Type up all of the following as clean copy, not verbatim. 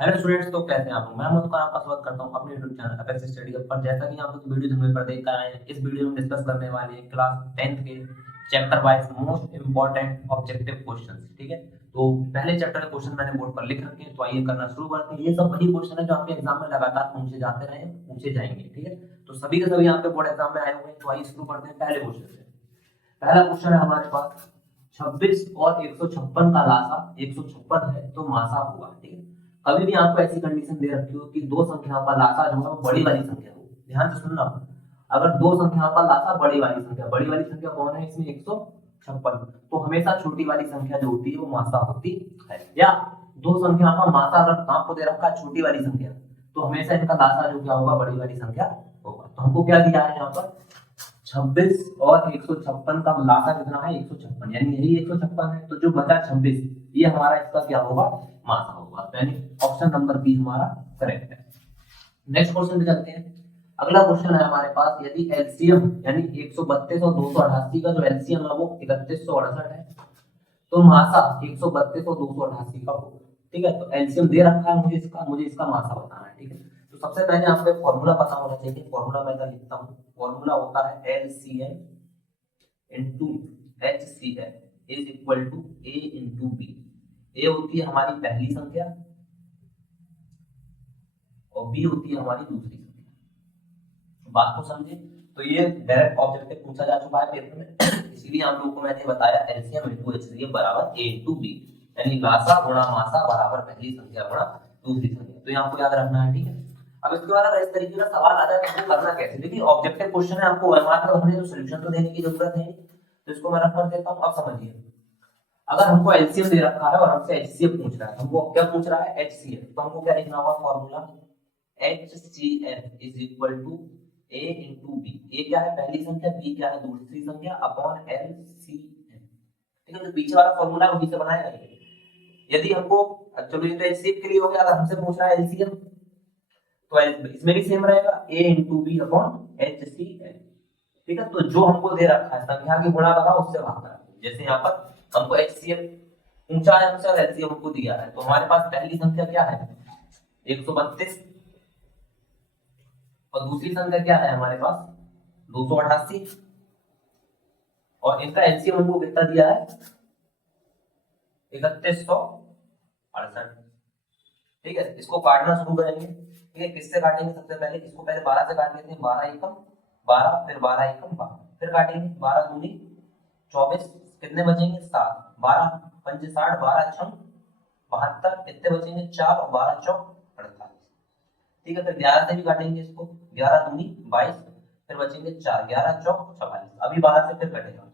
Hello students, तो कैसे हैं आप लोग। मैं मुस्कान आपका स्वागत करता हूं अपने YouTube channel apex study hub पर। जैसा कि आप लोग वीडियो जनरल पर देख कर आए हैं, इस वीडियो में डिस्कस करने वाले हैं क्लास 10th के chapter wise most important objective questions. ठीक है, तो पहले चैप्टर के क्वेश्चन मैंने बोर्ड पर लिख रखे हैं, तो आइए करना शुरू करते हैं। ये सब वही क्वेश्चन है जो आपके एग्जाम में लगातार पूछे जाते रहे, पूछे जाएंगे। ठीक है, तो सभी के सभी यहाँ पे बोर्ड एग्जाम में आए हुए हैं, तो आइए शुरू करते हैं पहले क्वेश्चन से। पहला क्वेश्चन है हमारे पास, 26 और 156 का लासा 156 है तो मासा होगा। ठीक है, कभी भी आपको ऐसी कंडीशन दे रखी हो कि दो संख्याओं का लासा जो है वो बड़ी वाली संख्या हो, ध्यान से सुनना। अगर दो संख्याओं का लासा बड़ी वाली संख्या कौन है इसमें, 156, तो हमेशा छोटी वाली संख्या जो होती है वो मासा होती है। या दो संख्याओं का मासा अगर आपको दे रखा है छोटी वाली संख्या, तो हमेशा इनका लासा जो क्या होगा, बड़ी वाली संख्या होगा। तो हमको क्या दिया है यहाँ पर, 26 और 156 का लासा कितना है, 156, यानी यही 156 है। तो जो बचा 26, ये हमारा इसका क्या होगा, मासा होगा। यानी ऑप्शन नंबर बी हमारा करेक्ट है। नेक्स्ट क्वेश्चन पे चलते हैं। अगला क्वेश्चन है हमारे पास, यदि एलसीएम यानी 132 और 288 का जो एलसीएम है वो 3168 है, तो मासा 132 और 288 का होगा। ठीक है, तो एलसीएम दे रखा है मुझे इसका मासा बताना है। ठीक है, तो सबसे पहले आपको एक फॉर्मूला पता होना चाहिए। फॉर्मूला मैं इधर लिखता हूँ। फॉर्मूला होता है LCM into HCF is equal to A into B. A होती है हमारी पहली संख्या और बी होती है हमारी दूसरी संख्या। बात को समझे, तो ये डायरेक्ट ऑब्जेक्टिव पूछा जा चुका है पेपर में, इसीलिए आप लोगों को मैंने बताया एलसीएम इनटू एचसीएफ बराबर ए इनटू बी, यानी लासा गुणा मासा बराबर पहली संख्या गुणा दूसरी संख्या। तो ये आपको याद रखना है। ठीक है, अब इसके बाद अगर इस तरीके का सवाल आ जाए तो आपको करना कैसे। देखिए, ऑब्जेक्टिव क्वेश्चन है, आपको मात्र हमने जो सॉल्यूशन तो देने की जरूरत है, तो इसको मैं रख कर देता हूं। अब समझिए, अगर हमको एलसीएम दे रखा है और हमसे एचसीएफ पूछ रहा है, हमको क्या पूछ रहा है, एचसीएफ, तो हमको क्या लिखना होगा, formula HCF is equal to A into B. A क्या है, पहली संख्या, बी क्या है, दूसरी संख्या, अपॉन एलसीएम। ठीक है, तो पीछे वाला फॉर्मूला वही से बनाया है। यदि हमको, चलो ये तो एचसीएफ के लिए हो गया, अगर हमसे पूछ रहा है एलसीएम, तो इसमें भी सेम रहेगा, a into B upon H C L. ठीक है, तो जो हमको दे रखा है संख्या की गुणा लगा उससे भाग करा। जैसे यहाँ पर हमको एच सी एल पूछा है हमसे और एलसीएम हमको दिया है, तो हमारे पास पहली संख्या क्या है, 132, और दूसरी संख्या क्या है हमारे पास, 288, और इनका एलसीएम हमको कितना दिया है, 3168। ठीक है, इसको काटना शुरू करेंगे। ठीक है, किससे काटेंगे, सबसे पहले इसको पहले 12 से काट लेते हैं। 12 एकम 12, फिर 12 एकम 12, फिर काटेंगे 12 दूनी 24, कितने बचेंगे 7, 12 पंचे 60, 12 छम 72, कितने बचेंगे 4, और 12 चौक 48। ठीक है, फिर 11 से भी काटेंगे इसको, 11 दूनी 22, फिर बचेंगे 4, 11 चौक 44। अभी 12 से फिर कटेगा,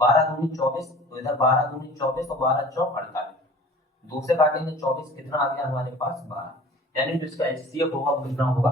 12 दूनी 24, तो इधर 12 दूनी 24 और 12 चौक 48, दो से काटेंगे 24, कितना आ गया हमारे पास 12, यानी जो इसका एचसीएफ होगा वो कितना होगा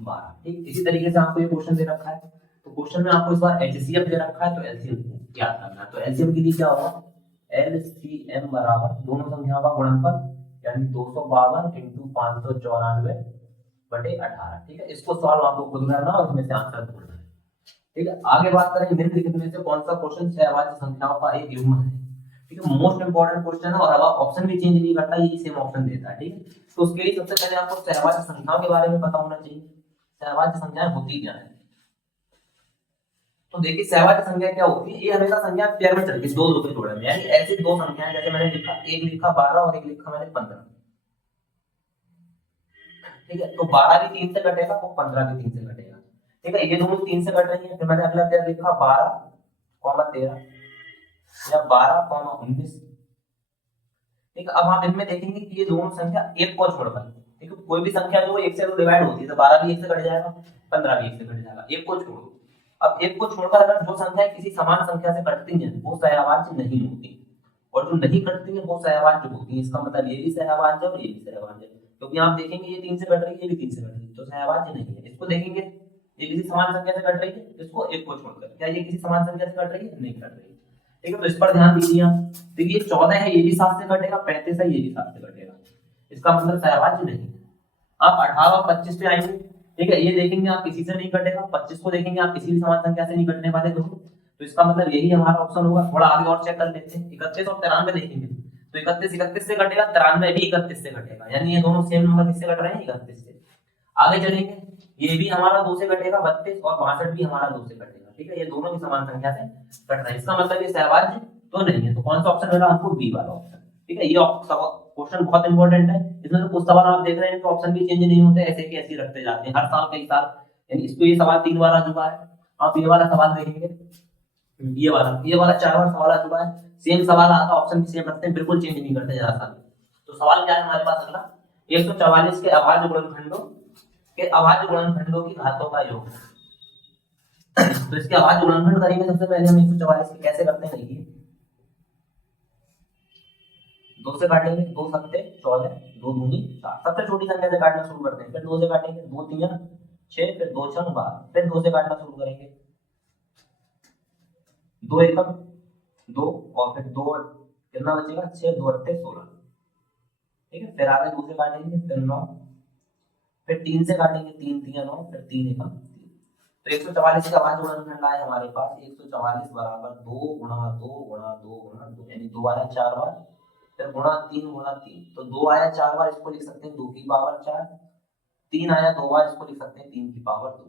12। ठीक, इसी तरीके से आपको ये क्वेश्चन दे रखा है, तो क्वेश्चन में आपको इस बार एचसीएफ दे रखा है, तो एलसीएम ज्ञात करना है। तो एलसीएम के लिए क्या होगा, एलसीएम बराबर दोनों संख्याओं का गुणनफल, यानी 252 इंटू 594 बटे 18। ठीक है, इसको सॉल्व आपको खुद करना और इसमें से आंसर ढूंढना है। ठीक है, आगे बात करें निम्नलिखित में से कौन सा क्वेश्चन सहभाज्य संख्याओं का एक युग्म है। ठीक है, मोस्ट इंपॉर्टेंट क्वेश्चन है, और अब ऑप्शन भी चेंज नहीं करता, ये सेम ऑप्शन देता है। ठीक है, तो उसके लिए सबसे पहले आपको सहभाज्य संख्याओं के बारे में पता होना चाहिए। सहभाज्य संख्याएं होती क्या है, तो देखिए सहभाज्य संख्या क्या होती है, ये हमेशा संख्या पेयर में चलती है, दो दो के जोड़े में। यानी ऐसी दो संख्याएं, जैसे मैंने लिखा, एक लिखा 12 और एक लिखा मैंने 15। ठीक है, तो 12 भी 3 से कटेगा, तो 15 भी 3 से कटेगा। ठीक है, ये दोनों 3 से कट रही है, फिर मैंने अगला पेयर लिखा 12, 13 या 12, 19। ठीक है, अब हम इनमें देखेंगे कि ये दोनों संख्या एक को छोड़कर, ठीक है, कोई भी संख्या जो एक से डिवाइड होती है, तो 12 भी एक से कट जाएगा, 15 भी एक से कट जाएगा, एक को छोड़ो। अब एक को छोड़कर अगर जो संख्या किसी समान संख्या से कटती हैं वो सहभाज्य नहीं होती, और जो नहीं कटती हैं वो सहभाज्य होती हैं। इसका मतलब ये भी सहभाज्य और ये भी सहभाज्य, क्योंकि आप देखेंगे ये 3 से कट रही है, ये भी 3 से कट रही है, तो सहभाज्य नहीं है। इसको देखेंगे, ये किसी समान संख्या से कट रही है, इसको एक को छोड़कर, क्या ये किसी समान संख्या से कट रही है, नहीं कट रही है। ठीक है, तो इस पर ध्यान दीजिए आप। देखिए 14 है, ये भी 7 से कटेगा, 35 है, ये भी 7 से कटेगा, इसका मतलब सहभाज्य नहीं। आप 18 और 25 पे आएंगे, ठीक है, ये देखेंगे आप किसी से नहीं कटेगा, 25 को देखेंगे आप किसी भी समान संख्या से नहीं कटने वाले दोनों, तो इसका मतलब यही हमारा ऑप्शन होगा। थोड़ा आगे और चेक कर लेते हैं, 31 और 93 देखेंगे, तो तो 31 31 से कटेगा, 93 भी 31 से कटेगा, यानी ये दोनों सेम नंबर किससे कट रहे हैं, 31 से। आगे चलेंगे, ये भी हमारा 2 से कटेगा 32, और 62 भी हमारा 2 से कटेगा, ठीक है, ये दोनों भी समान संख्या से कट रहे हैं, इसका मतलब ये सहभाज्य तो नहीं है। तो कौन सा ऑप्शन मिला हमको, बी वाला ऑप्शन, ठीक है। ये क्वेश्चन बहुत इंपॉर्टेंट है, इसमें तो कुछ सवाल आप देख रहे हैं कि ऑप्शन भी चेंज नहीं होते, ऐसे के ऐसे रखते जाते हैं हर साल कई साल, यानी इसको ये सवाल 3 बार आ चुका है। आप ये वाला सवाल देखेंगे, ये वाला 4 बार सवाल आ चुका है, सेम सवाल आता, ऑप्शन भी सेम रखते हैं, बिल्कुल चेंज नहीं करते जरा सा। तो सवाल क्या है हमारे पास अगला, 144 के अभाज्य गुणनखंडों की घातों का योग। तो इसके अभाज्य गुणनखंड करेंगे, सबसे पहले हम 144 के कैसे करते हैं, देखिए 2 से काटेंगे, 2 सत्ते 14, 2 दूनी 7, सबसे छोटी संख्या से काटना शुरू करते हैं, फिर 2 से काटेंगे, 2 3 6, फिर 2 6 12, फिर 2 से काटना शुरू करेंगे, 2 एकम 2, और फिर 2 कितना बचेगा, 6 2 8 16, ठीक है। फिर आगे 2 से काटेंगे, फिर 9, फिर 3 से काटेंगे, 3 3 9, फिर 3 एकम 3। तो 144 का अभाज्य गुणनखंड आया हमारे पास 144 बराबर 2 गुणा 2 गुणा 2 गुणा 2, यानी 2 आया 4 बार, फिर गुणा 3, तो 2 आया 4 बार, इसको लिख सकते हैं 2 की पावर 4, 3 आया 2 बार, इसको लिख सकते हैं 3 की पावर 2,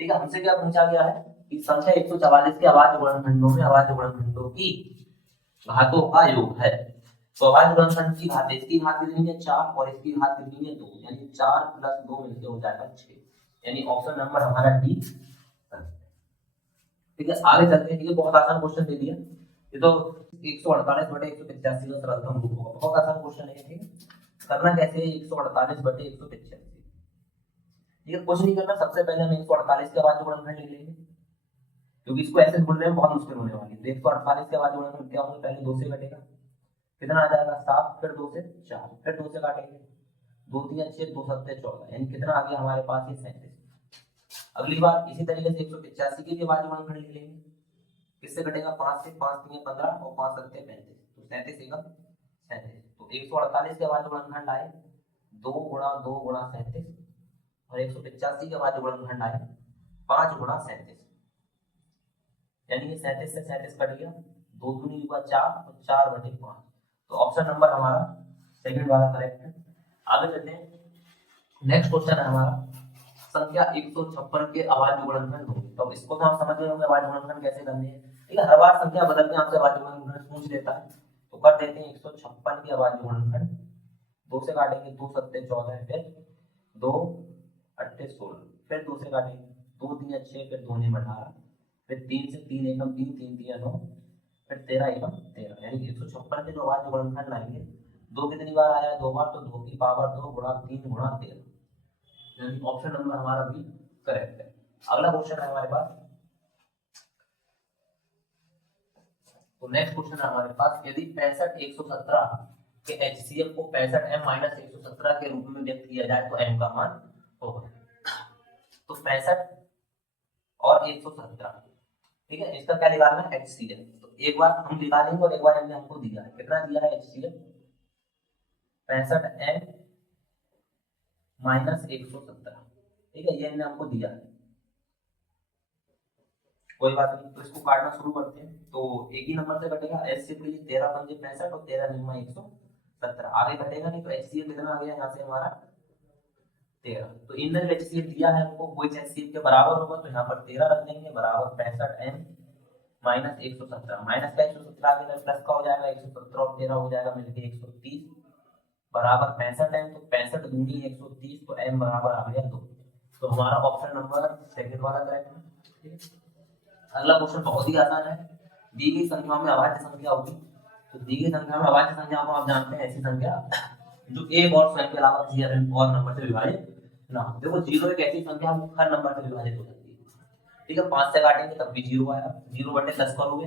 ठीक है। हमसे क्या पूछा गया है कि संख्या 144 के अभाज्य गुणनखंडों में अभाज्य गुणनखंडों की घातों का योग है। तो अभाज्य गुणनखंड की घात, इसकी घात कितनी है 4, और इसकी घात कितनी है 2, यानी 4 + 2 मिलके हो जाएगा 6, यानी ऑप्शन नंबर हमारा डी, ठीक है। आगे चलते हैं, ये बहुत आसान क्वेश्चन दे दिया, ये तो 148/185 का सरलतम रूप होगा, बहुत आसान क्वेश्चन है, ठीक है। करना कैसे है, 148/185, ठीक है, कुछ नहीं करना, सबसे पहले हम 148 के अभाज्य गुणनखंड ले लेंगे, क्योंकि इसको ऐसे ढूंढने में बहुत मुश्किल होने वाली है। 148 के अभाज्य गुणनखंड क्या होंगे, पहले 2 से कटेगा, कितना आ जाएगा 7, फिर 2 से 4, फिर 2 से काटेंगे, 2 3 6, 2 7 14, यानी कितना आ गया हमारे पास, ये 37। अगली बार इसी तरीके से 185 के लिए अभाज्य गुणनखंड ले लेंगे, किससे कटेगा, 5 से, 5 3 15, और 5 7 35, तो 37 एकम 37। तो 148 के अभाज्य गुणनखंड आए 2 गुणा 2 गुणा 37, और 185 के अभाज्य गुणनखंड आए 5 गुणा 37, यानी ये 37 से 37 कट गया, 2 दूनी हुआ 4, और 4/5, तो ऑप्शन नंबर हमारा सेकंड वाला करेक्ट है। आगे चलते हैं, नेक्स्ट क्वेश्चन है हमारा संख्या 156 के अभाज्य गुणनखंड होंगे। तो इसको तो हम समझ गए होंगे अभाज्य गुणनखंड कैसे करने हैं, ठीक है। हर बार संख्या बदल के आपसे अभाज्य गुणनखंड पूछ लेता है, तो कर देते हैं 156 के अभाज्य गुणनखंड, 2 से काटेंगे, 2 7 14, फिर 2 8 16, फिर 2 से काटेंगे, 2 3 6, फिर 2 9 18, फिर 3 से 3 एकम 3, 3 3 9, फिर 13 एकम 13, यानी 156 के जो अभाज्य गुणनखंड आएंगे, 2 कितनी बार आया, 2 बार, तो 2 की पावर 2 गुणा 3 गुणा 13, यानी ऑप्शन नंबर हमारा भी करेक्ट है। अगला क्वेश्चन है हमारे पास, तो नेक्स्ट क्वेश्चन है हमारे पास, यदि 65 117 के HCF को 65m - 117 के रूप में व्यक्त किया जाए तो m का मान होगा। तो 65 और 117, ठीक है, इसका क्या निकालना है, HCF। तो एक बार हम निकालेंगे और एक बार हमने हमको दिया है, कितना दिया है HCF, 65m - 117, ठीक है, ये हमने हमको दिया है, कोई बात नहीं। तो इसको काटना शुरू करते हैं, तो एक ही नंबर से कटेगा, HCF के लिए 13 पंजे 65 और 13 निम्मा 117, आगे कटेगा नहीं, तो HCF कितना आ गया यहाँ से हमारा 13। तो इनर HCF दिया है हमको, वो HCF के बराबर होगा, तो यहाँ पर 13 रख देंगे, बराबर 65m - 117, माइनस का 117 आगे प्लस का हो जाएगा, 117 और 13 हो जाएगा मिलके 130, बराबर 65m, तो 65 दूनी 130, तो m बराबर आ गया 2। तो हमारा ऑप्शन नंबर सेकंड वाला करेक्ट है, ठीक है। अगला क्वेश्चन बहुत ही आसान है, दी गई संख्याओं में अभाज्य संख्या होगी। तो दी गई संख्या में अभाज्य संख्या को आप जानते हैं, ऐसी संख्या जो एक और स्वयं के अलावा किसी और नंबर से विभाजित ना हो। देखो 0 एक ऐसी संख्या हर नंबर से विभाजित हो सकती है, ठीक है। 5 से काटेंगे तब भी 0 आएगा, 0/10 करोगे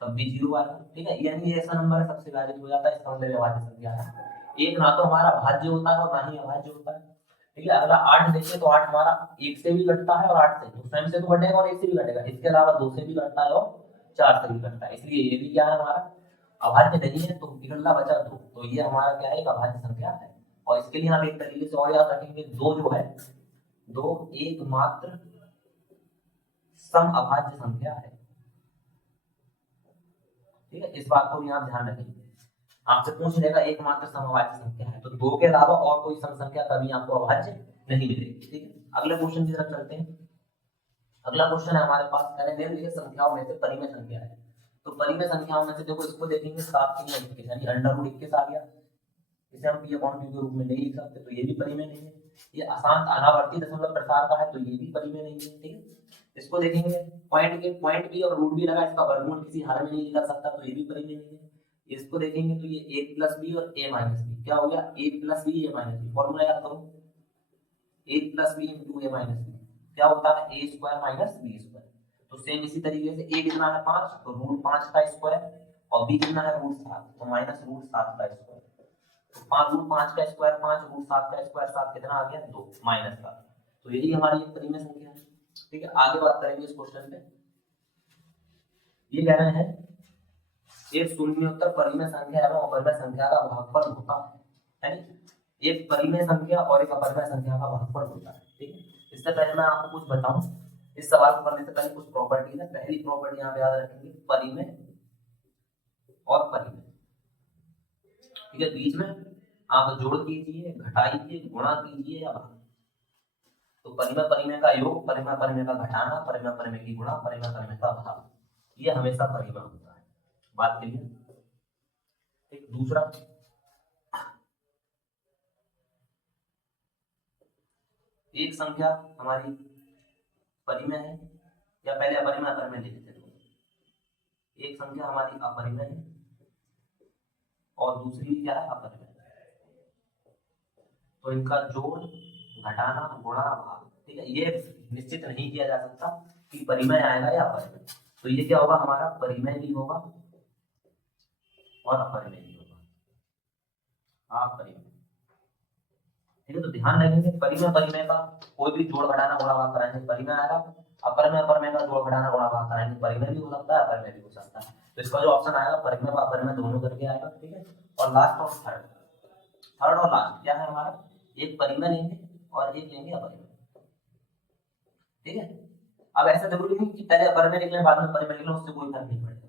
तब भी 0 आएगा, ठीक है, यानी ये ऐसा नंबर है सबसे विभाजित हो जाता है, इसका मतलब अभाज्य संख्या है। एक ना तो हमारा भाज्य होता है और ना ही अभाज्य होता है, ठीक है। अगला 8 देखिए, तो 8 हमारा 1 से भी घटता है और 8 से, तो स्वयं से तो घटेगा और 1 से भी घटेगा, इसके अलावा 2 से भी घटता है और 4 से भी घटता है, इसलिए ये भी क्या है हमारा अभाज्य नहीं है। तो बिगड़ला बचा 2, तो ये हमारा क्या है, एक अभाज्य संख्या है। और इसके लिए हम एक तरीके से और याद रखेंगे, 2 जो है 2 एकमात्र सम अभाज्य संख्या है, ठीक है, इस बात को भी आप ध्यान रखेंगे। आपसे पूछ लेगा एकमात्र समअभाज्य संख्या है, तो 2 के अलावा और कोई सम संख्या कभी आपको अभाज्य नहीं मिलेगी। ठीक है, अगले क्वेश्चन की तरफ चलते हैं। अगला क्वेश्चन है हमारे पास, पहले निम्नलिखित संख्याओं में से परिमेय संख्या है। तो परिमेय संख्याओं में से देखो, इसको देखेंगे 7 3 21, यानी √21 आ गया। इसे हम p/q के रूप में नहीं लिख सकते, तो ये भी परिमेय नहीं है। ये अशांत अनावर्ती दशमलव प्रसार का है, तो ये भी परिमेय नहीं है। ठीक है, इसको देखेंगे पॉइंट भी और रूट भी लगा, इसका वर्गमूल किसी हाल में नहीं निकल सकता, तो ये भी परिमेय नहीं है। इसको देखेंगे तो ये a + b और a - b, क्या हो गया a + b a - b, formula याद करो, a + b * a - b क्या होता है a² - b²। तो सेम इसी तरीके से a कितना है 5, तो √5 का स्क्वायर, और b कितना है √7, तो -√7 का स्क्वायर। तो 5 √5 का स्क्वायर 5, √7 का स्क्वायर 7, कितना आ गया 2 -7। तो यही हमारी एक परिमेय संख्या है। ठीक है, आगे बात करेंगे इस क्वेश्चन पे। ये कह रहे हैं एक शून्योत्तर परिमेय संख्या एवं अपरिमेय संख्या का भागफल होता है, यानी एक परिमेय संख्या और एक अपरिमेय संख्या का भागफल होता है। ठीक है, इससे पहले मैं आपको कुछ बताऊं, इस सवाल को करने से पहले कुछ प्रॉपर्टी है। पहली प्रॉपर्टी यहाँ पे याद रखेंगे, परिमेय और परिमेय। ठीक है, बीच में आप जोड़ कीजिए, घटाइए, गुणा कीजिए या भाग। तो परिमेय परिमेय का योग, परिमेय परिमेय का घटाना, परिमेय परिमेय की गुणा, परिमेय परिमेय का भाग, ये हमेशा परिमेय होता है। बात क्लियर? ठीक, दूसरा, एक संख्या हमारी परिमेय है, या पहले अपरिमेय अपरिमेय लिख लेते हैं। एक संख्या हमारी अपरिमेय है और दूसरी क्या है अपरिमेय। तो इनका जोड़, घटाना, गुणा, भाग। ठीक है, ये निश्चित नहीं किया जा सकता कि परिमेय आएगा या अपरिमेय। तो ये क्या होगा हमारा, परिमेय भी होगा और अपरिमेय भी होगा, अपरिमेय। ठीक है, तो ध्यान रखेंगे परिमेय परिमेय का कोई भी जोड़ घटाना गुणा भाग कराएंगे परिमेय आएगा, अपरिमेय अपरिमेय का जोड़ घटाना गुणा भाग कराएंगे परिमेय भी हो सकता है, अपरिमेय भी हो सकता है। तो इसका जो ऑप्शन आएगा परिमेय व अपरिमेय दोनों करके आएगा। ठीक है, और लास्ट और थर्ड और लास्ट क्या है हमारा, एक परिमेय लेंगे और एक लेंगे अपरिमेय। ठीक है, अब ऐसा जरूरी नहीं कि पहले अपरिमेय लिख लें बाद में परिमेय लिख लें, उससे कोई फर्क नहीं पड़ेगा।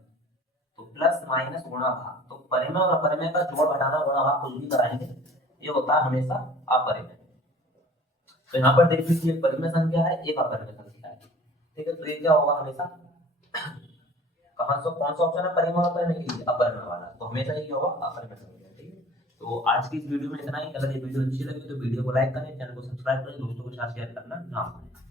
तो प्लस माइनस गुणा भाग, तो परिमेय और अपरिमेय का जोड़ घटाना गुणा भाग कुछ भी कराएंगे, ये होता है हमेशा अपरिमेय। तो यहाँ पर देख लीजिए, एक परिमेय संख्या है, एक अपरिमेय संख्या है। ठीक है, तो ये क्या होगा हमेशा, कौन सा ऑप्शन है परिमेय और अपरिमेय के लिए, अपरिमेय वाला, तो हमेशा ये होगा अपरिमेय संख्या। ठीक है, तो आज की इस वीडियो में इतना ही। अगर ये वीडियो अच्छी लगी तो वीडियो को लाइक करें, चैनल को सब्सक्राइब करें, दोस्तों के साथ शेयर करना ना भूलें।